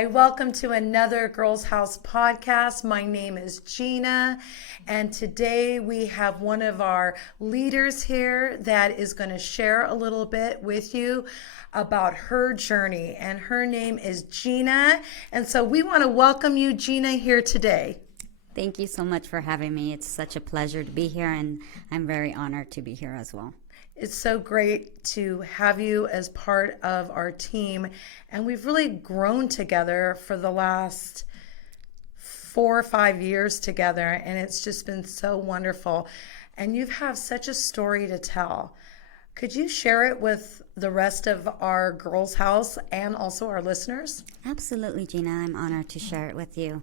Hi, welcome to another Girls House podcast. My name is Gina, and today we have one of our leaders here that is going to share a little bit with you about her journey, and her name is Gina. And so we want to welcome you, Gina, here today. Thank you so much for having me. It's such a pleasure to be here, and I'm very honored to be here as well. It's so great to have you as part of our team. And we've really grown together for the last 4 or 5 years together. And it's just been so wonderful. And you have such a story to tell. Could you share it with the rest of our Girls House and also our listeners? Absolutely, Gina. I'm honored to share it with you.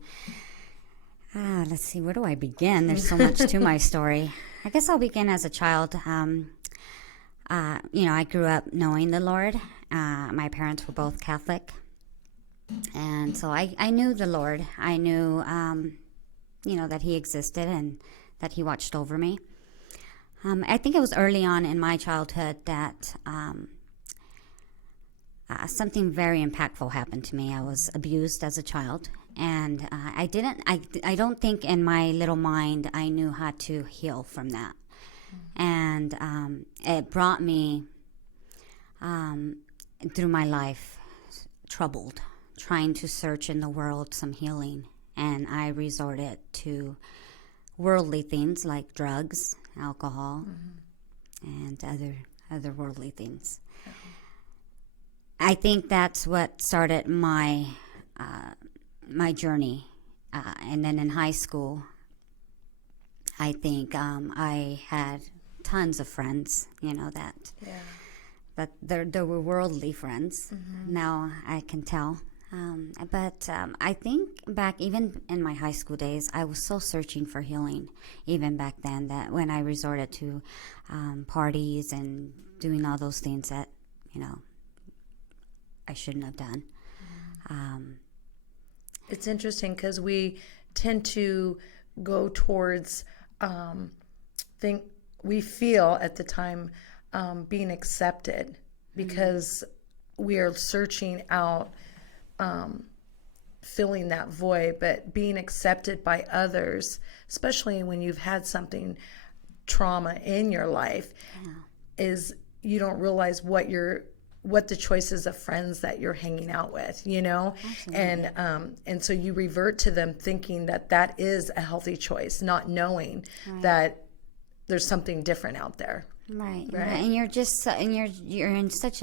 Let's see, where do I begin? There's so much to my story. I guess I'll begin as a child. I grew up knowing the Lord. My parents were both Catholic. And so I knew the Lord. I knew, that He existed and that He watched over me. I think it was early on in my childhood that something very impactful happened to me. I was abused as a child. And I don't think in my little mind I knew how to heal from that. And it brought me through my life troubled, trying to search in the world some healing. And I resorted to worldly things like drugs, alcohol, and other worldly things. I think that's what started my journey. And then in high school, I think I had tons of friends, that there were worldly friends. Now I can tell. But I think back even in my high school days, I was so searching for healing, even back then, that when I resorted to parties and doing all those things that, I shouldn't have done. It's interesting because we tend to go towards we feel at the time being accepted because we are searching out filling that void, but being accepted by others, especially when you've had something trauma in your life, is you don't realize what the choices of friends that you're hanging out with, Absolutely. And so you revert to them thinking that is a healthy choice, not knowing that there's something different out there. Right. And you're just you're in such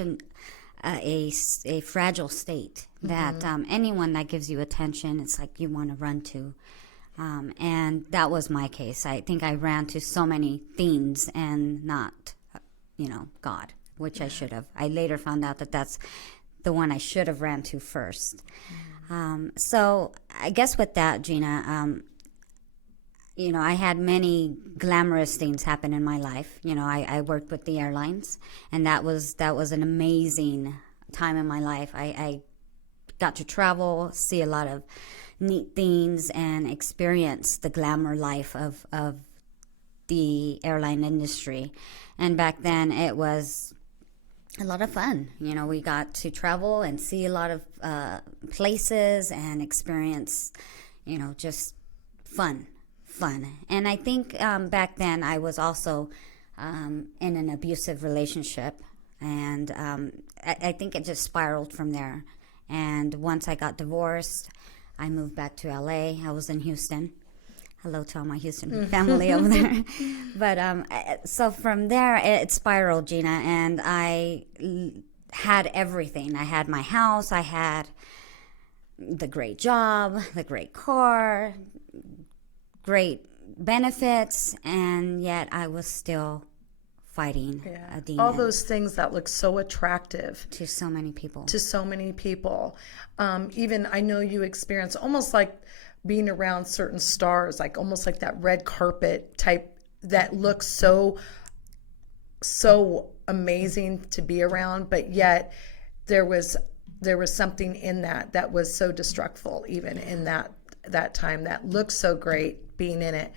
a fragile state that anyone that gives you attention, it's like you want to run to. And that was my case. I think I ran to so many things and not, God, which I should have. I later found out that that's the one I should have ran to first. So I guess with that, Gina, I had many glamorous things happen in my life. I worked with the airlines, and that was an amazing time in my life. I got to travel, see a lot of neat things, and experience the glamour life of the airline industry. And back then, it was a lot of fun. We got to travel and see a lot of places and experience, just fun. And I think back then I was also in an abusive relationship, and I think it just spiraled from there. And once I got divorced, I moved back to LA. I was in Houston. Hello to all my Houston family over there. But so from there, it spiraled, Gina, and I had everything. I had my house. I had the great job, the great car, great benefits, and yet I was still fighting a demon. All those things that look so attractive to so many people. Even I know you experience almost like being around certain stars, like almost like that red carpet type that looks so amazing to be around, but yet there was something in that was so destructive, even in that time that looked so great being in it.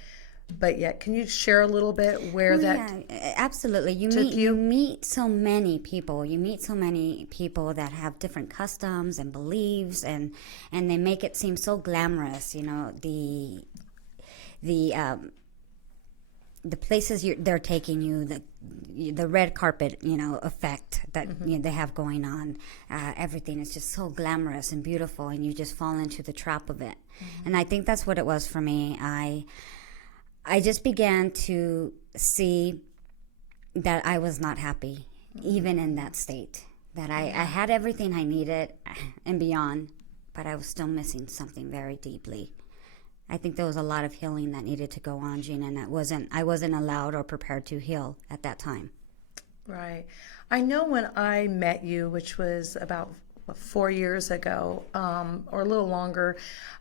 but yet, can you share a little bit where that Absolutely. You meet so many people. You meet so many people that have different customs and beliefs, and they make it seem so glamorous. You know, the places they're taking you, the red carpet, effect that they have going on. Everything is just so glamorous and beautiful, and you just fall into the trap of it. And I think that's what it was for me. I just began to see that I was not happy, even in that state. That I had everything I needed and beyond, but I was still missing something very deeply. I think there was a lot of healing that needed to go on, Gina, and I wasn't allowed or prepared to heal at that time. Right. I know when I met you, which was about 4 years ago, or a little longer,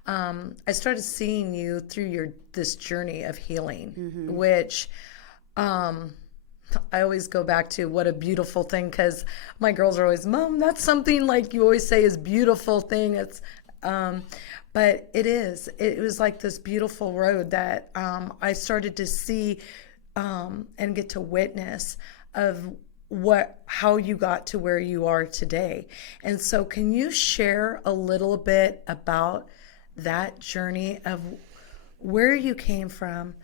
I started seeing you through this journey of healing, which I always go back to what a beautiful thing, because my girls are always, Mom, that's something like you always say is beautiful thing. It's but it was like this beautiful road that I started to see and get to witness of how you got to where you are today. And so can you share a little bit about that journey of where you came from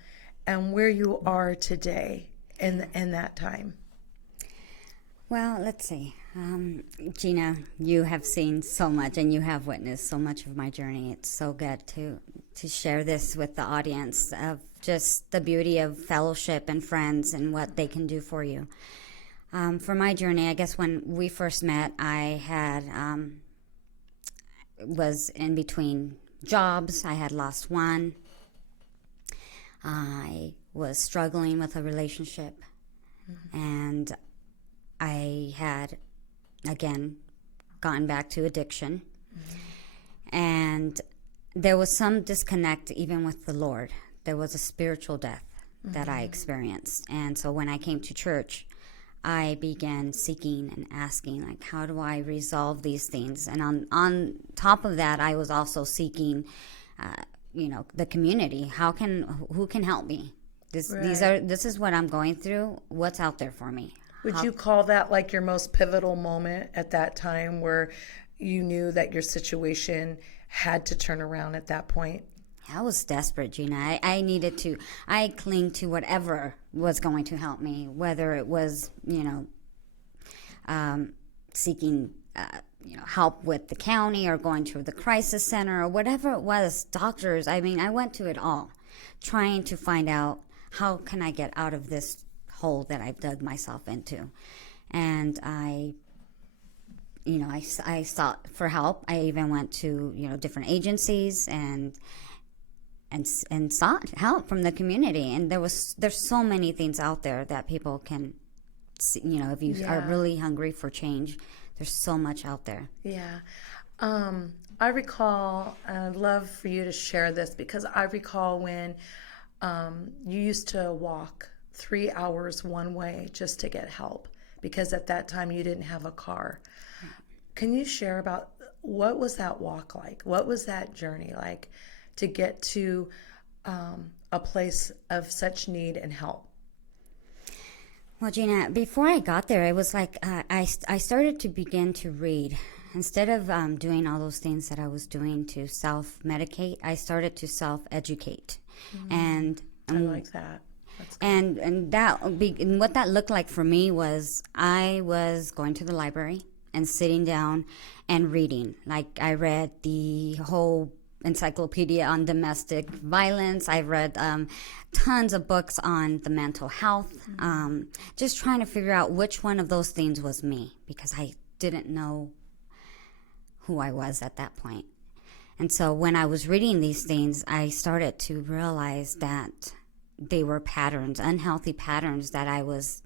and where you are today in that time? Well, let's see. Gina, you have seen so much and you have witnessed so much of my journey. It's so good to share this with the audience of just the beauty of fellowship and friends and what they can do for you. For my journey, I guess when we first met, I had was in between jobs. I had lost one. I was struggling with a relationship, and I had, again, gotten back to addiction. And there was some disconnect even with the Lord. There was a spiritual death that I experienced. And so when I came to church, I began seeking and asking, like, how do I resolve these things? And on top of that, I was also seeking, the community. Who can help me? This is what I'm going through. What's out there for me? Would you call that like your most pivotal moment at that time, where you knew that your situation had to turn around at that point? I was desperate, Gina. I clinged to whatever was going to help me, whether it was, seeking, help with the county or going to the crisis center or whatever it was, doctors. I mean, I went to it all, trying to find out how can I get out of this hole that I've dug myself into. And I sought for help. I even went to, different agencies and sought help from the community. And there's so many things out there that people can see, if you are really hungry for change, there's so much out there. Yeah. I recall, and I'd love for you to share this, because I recall when you used to walk 3 hours one way just to get help, because at that time you didn't have a car. Can you share about what was that walk like? What was that journey like to get to a place of such need and help? Well, Gina, before I got there, it was like I started to begin to read. Instead of doing all those things that I was doing to self-medicate, I started to self-educate. And I like that. And what that looked like for me was I was going to the library and sitting down and reading. Like, I read the whole encyclopedia on domestic violence. I read tons of books on the mental health, just trying to figure out which one of those things was me, because I didn't know who I was at that point. And so when I was reading these things, I started to realize that they were patterns, unhealthy patterns that I was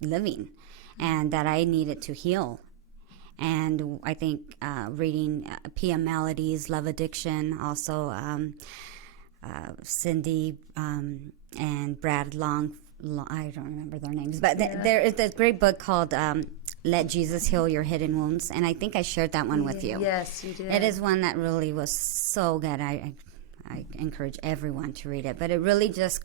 living and that I needed to heal. And I think reading P.M. Mallody's Love Addiction, also Cindy and Brad Long, I don't remember their names, but there is a great book called Let Jesus Heal Your Hidden Wounds, and I think I shared that one with you. Yes, you did. It is one that really was so good. I encourage everyone to read it, but it really just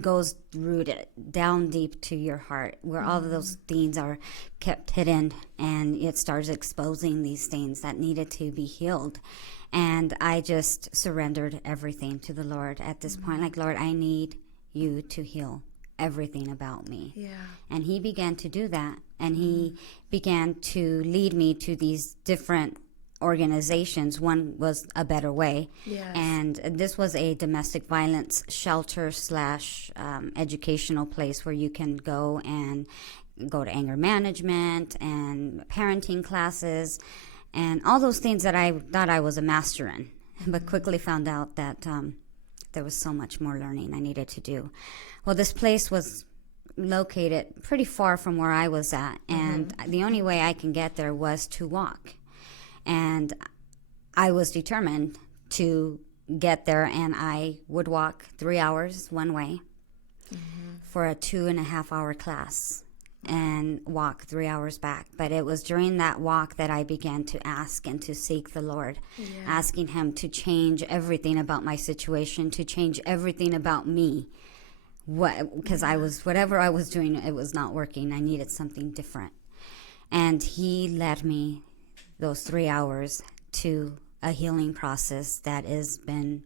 goes rooted down deep to your heart, where all of those things are kept hidden, and it starts exposing these things that needed to be healed. And I just surrendered everything to the Lord at this point. Like, Lord, I need you to heal everything about me. Yeah. And he began to do that. And he began to lead me to these different organizations. One was A Better Way. Yes. And this was a domestic violence shelter / educational place where you can go to anger management and parenting classes and all those things that I thought I was a master in, but quickly found out that there was so much more learning I needed to do. Well, this place was located pretty far from where I was at, and the only way I can get there was to walk. And I was determined to get there, and I would walk 3 hours one way for a 2.5-hour class and walk 3 hours back. But it was during that walk that I began to ask and to seek the Lord, asking him to change everything about my situation, to change everything about me. Because whatever I was doing, it was not working. I needed something different. And he led me those 3 hours to a healing process that has been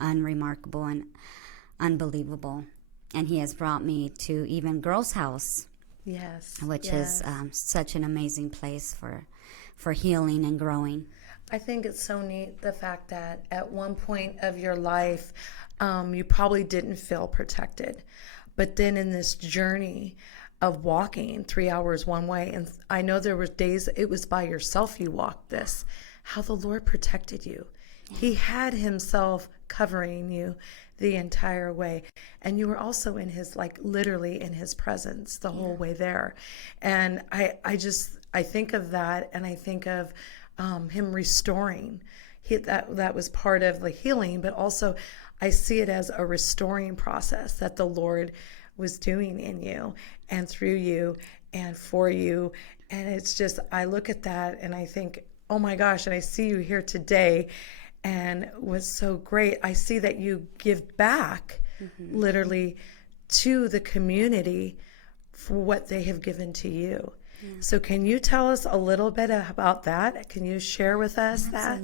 unremarkable and unbelievable. And he has brought me to even Girls House. Yes. Which is such an amazing place for healing and growing. I think it's so neat, the fact that at one point of your life, you probably didn't feel protected. But then in this journey of walking 3 hours one way, and I know there were days it was by yourself you walked this, how the Lord protected you. He had himself covering you the entire way. And you were also in his, like, literally in his presence the whole way there. And I think of that, and I think of him restoring. That was part of the healing, but also I see it as a restoring process that the Lord was doing in you and through you and for you. And it's just, I look at that and I think, oh my gosh, and I see you here today. And what's so great, I see that you give back literally to the community for what they have given to you. Yeah. So can you tell us a little bit about that? Can you share with us that?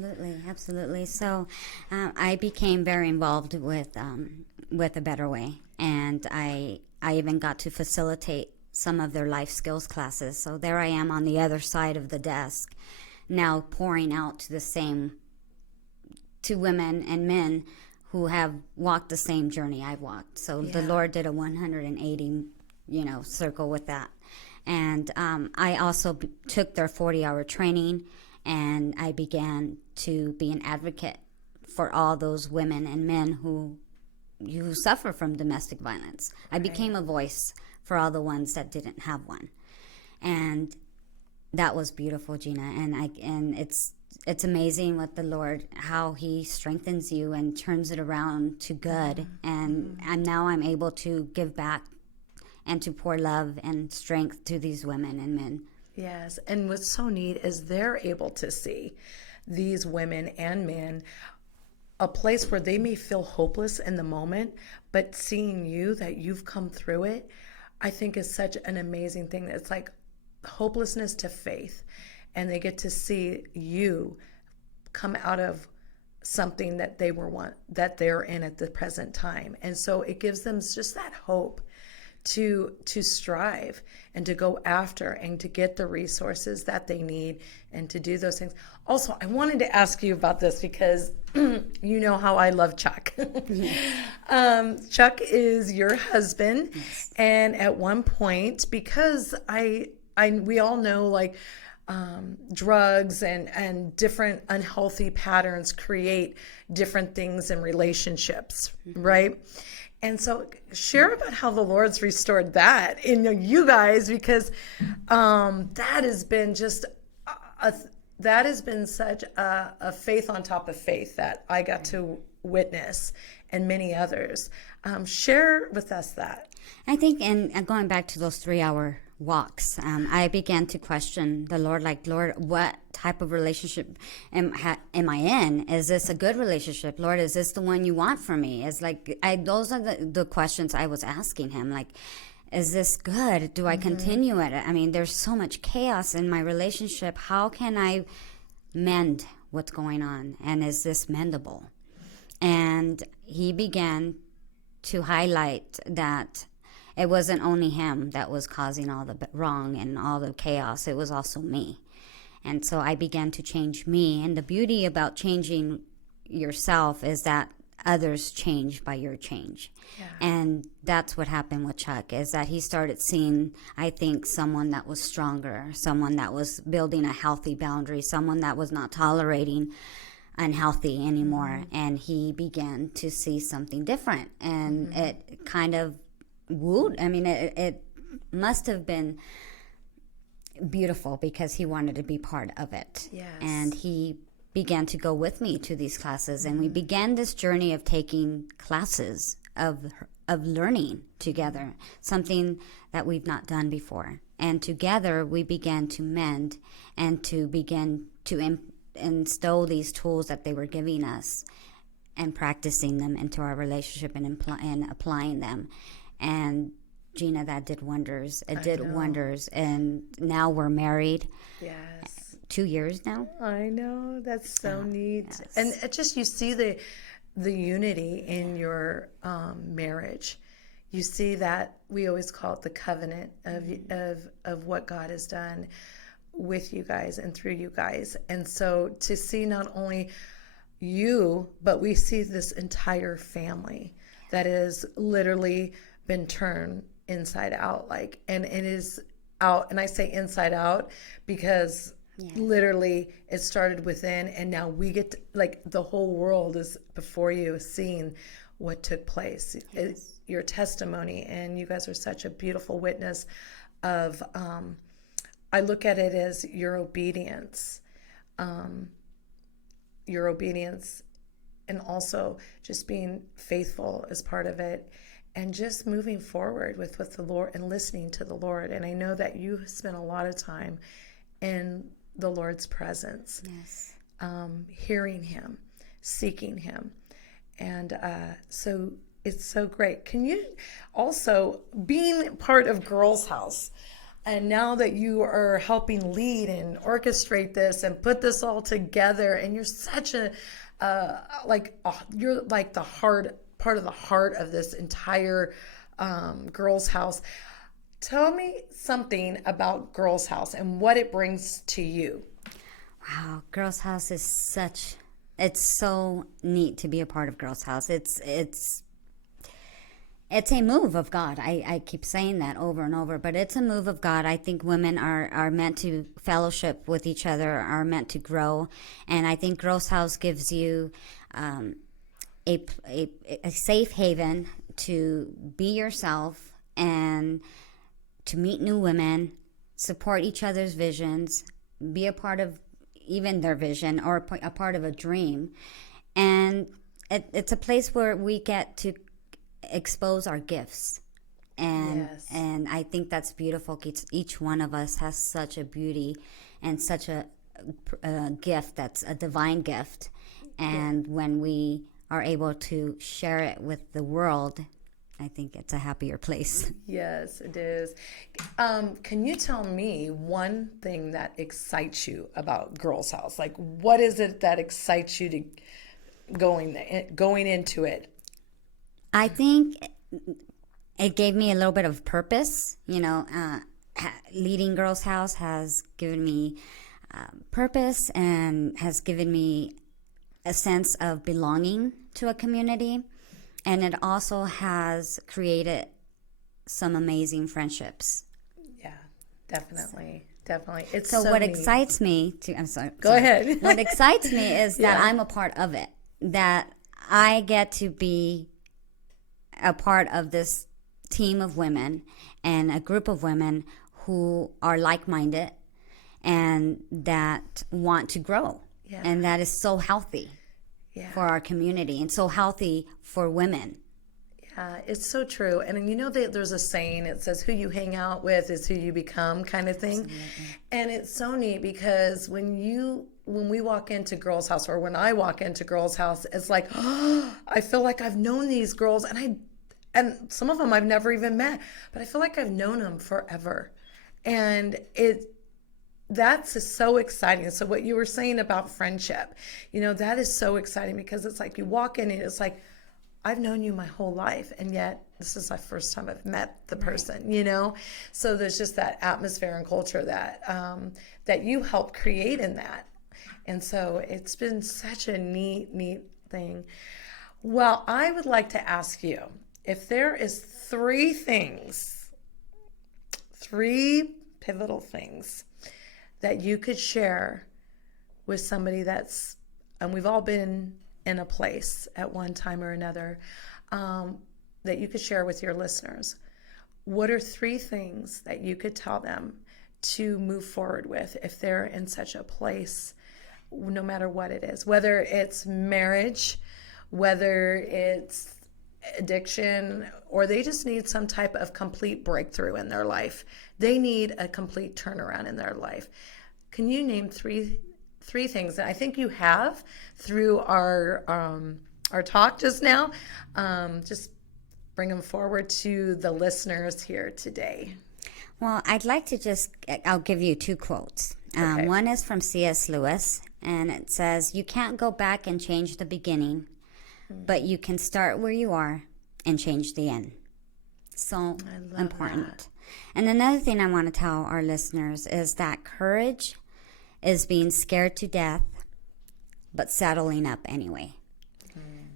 Absolutely. So I became very involved with A Better Way, and I even got to facilitate some of their life skills classes. So there I am on the other side of the desk, now pouring out to women and men who have walked the same journey I've walked. So the Lord did a 180, circle with that. And I also took their 40-hour training, and I began to be an advocate for all those women and men who suffer from domestic violence. I became a voice for all the ones that didn't have one. And that was beautiful, Gina. And it's amazing what the Lord, how he strengthens you and turns it around to good. And now I'm able to give back and to pour love and strength to these women and men. Yes, and what's so neat is they're able to see these women and men a place where they may feel hopeless in the moment, but seeing you, that you've come through it, I think is such an amazing thing. It's like hopelessness to faith, and they get to see you come out of something that they're in at the present time. And so it gives them just that hope to strive and to go after and to get the resources that they need and to do those things. Also, I wanted to ask you about this because you know how I love Chuck. Chuck is your husband. Yes. And at one point, because we all know, like, drugs and different unhealthy patterns create different things in relationships, right? And so share about how the Lord's restored that in you guys, because that has been just that has been such a faith on top of faith that I got to witness, and many others. Share with us that. I think, and going back to those 3-hour walks, I began to question the Lord, like, Lord, what type of relationship am I in? Is this a good relationship? Lord, is this the one you want for me? It's like, those are the questions I was asking him. Like, is this good? Do I continue it? I mean, there's so much chaos in my relationship. How can I mend what's going on? And is this mendable? And he began to highlight that it wasn't only him that was causing all the wrong and all the chaos. It was also me. And so I began to change me. And the beauty about changing yourself is that others change by your change. Yeah. And that's what happened with Chuck, is that he started seeing, I think, someone that was stronger, someone that was building a healthy boundary, someone that was not tolerating unhealthy anymore. And he began to see something different. And it kind of wooed. I mean, it must have been beautiful because he wanted to be part of it. Yes. And he began to go with me to these classes, and we began this journey of taking classes of learning together, something that we've not done before. And together we began to mend and to begin to instill these tools that they were giving us and practicing them into our relationship and applying them. And Gina, that did wonders. It did wonders. And now we're married. Yes. 2 years now. I know. That's so neat. Yes. And it just, you see the unity in your marriage. You see that, we always call it the covenant of what God has done with you guys and through you guys. And so to see not only you, but we see this entire family that is literally been turned inside out, like, and it is out. And I say inside out because literally it started within, and now we get to, like, the whole world is before you seeing what took place. Yes. Your testimony, and you guys are such a beautiful witness of, I look at it as your obedience, and also just being faithful as part of it. And just moving forward with the Lord and listening to the Lord. And I know that you spent a lot of time in the Lord's presence, yes, hearing Him, seeking Him. And so it's so great. Can you also, being part of Girls House, and now that you are helping lead and orchestrate this and put this all together, and you're such a, you're like the part of the heart of this entire Girls House. Tell me something about Girls House and what it brings to you. Wow, Girls House is it's so neat to be a part of Girls House. It's a move of God. I keep saying that over and over, but it's a move of God. I think women are meant to fellowship with each other, are meant to grow, and I think Girls House gives you a safe haven to be yourself and to meet new women, support each other's visions, be a part of even their vision or a part of a dream. And it's a place where we get to expose our gifts. And yes, and I think that's beautiful. Each one of us has such a beauty and such a gift that's a divine gift. And when we are able to share it with the world, I think it's a happier place. Yes, it is. Can you tell me one thing that excites you about Girls House? Like, what is it that excites you to going into it? I think it gave me a little bit of purpose. You know, leading Girls House has given me purpose and has given me a sense of belonging to a community. And it also has created some amazing friendships. Yeah, definitely. Definitely. It's so what neat. Excites me I'm sorry. Go ahead. What excites me is that I'm a part of it, that I get to be a part of this team of women and a group of women who are like-minded and that want to grow. Yeah. And that is so healthy for our community and so healthy for women. Yeah, it's so true. And you know that there's a saying, it says who you hang out with is who you become kind of thing. Absolutely. And it's so neat because when we walk into girls' house or when I walk into girls' house, it's like, oh, I feel like I've known these girls and some of them I've never even met, but I feel like I've known them forever. And that's so exciting. So what you were saying about friendship, that is so exciting because it's like you walk in and it's like, I've known you my whole life, and yet this is the first time I've met the person, So there's just that atmosphere and culture that you help create in that. And so it's been such a neat thing. Well, I would like to ask you if there is three pivotal things that you could share with somebody and we've all been in a place at one time or another, that you could share with your listeners. What are three things that you could tell them to move forward with if they're in such a place, no matter what it is, whether it's marriage, whether it's addiction, or they just need some type of complete breakthrough in their life? They need a complete turnaround in their life. Can you name three things that I think you have through our talk just now? Just bring them forward to the listeners here today. Well, I'd like to I'll give you two quotes. Okay. One is from C.S. Lewis, and it says, "You can't go back and change the beginning, but you can start where you are and change the end." So important. That. And another thing I want to tell our listeners is that courage is being scared to death, but saddling up anyway.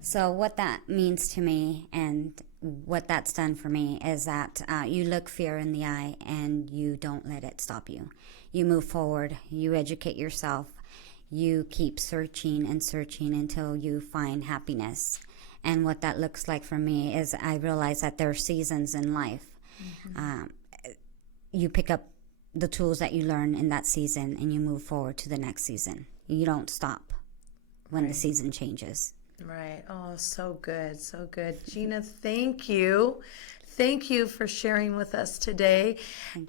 So what that means to me and what that's done for me is that you look fear in the eye and you don't let it stop you. You move forward, you educate yourself, you keep searching and searching until you find happiness. And what that looks like for me is I realize that there are seasons in life. You pick up the tools that you learn in that season and you move forward to the next season. You don't stop when the season changes. Right. Oh, so good. So good. Gina, thank you. Thank you for sharing with us today.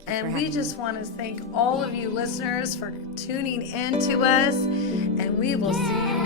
And we just want to thank all of you listeners for tuning in to us. And we will see you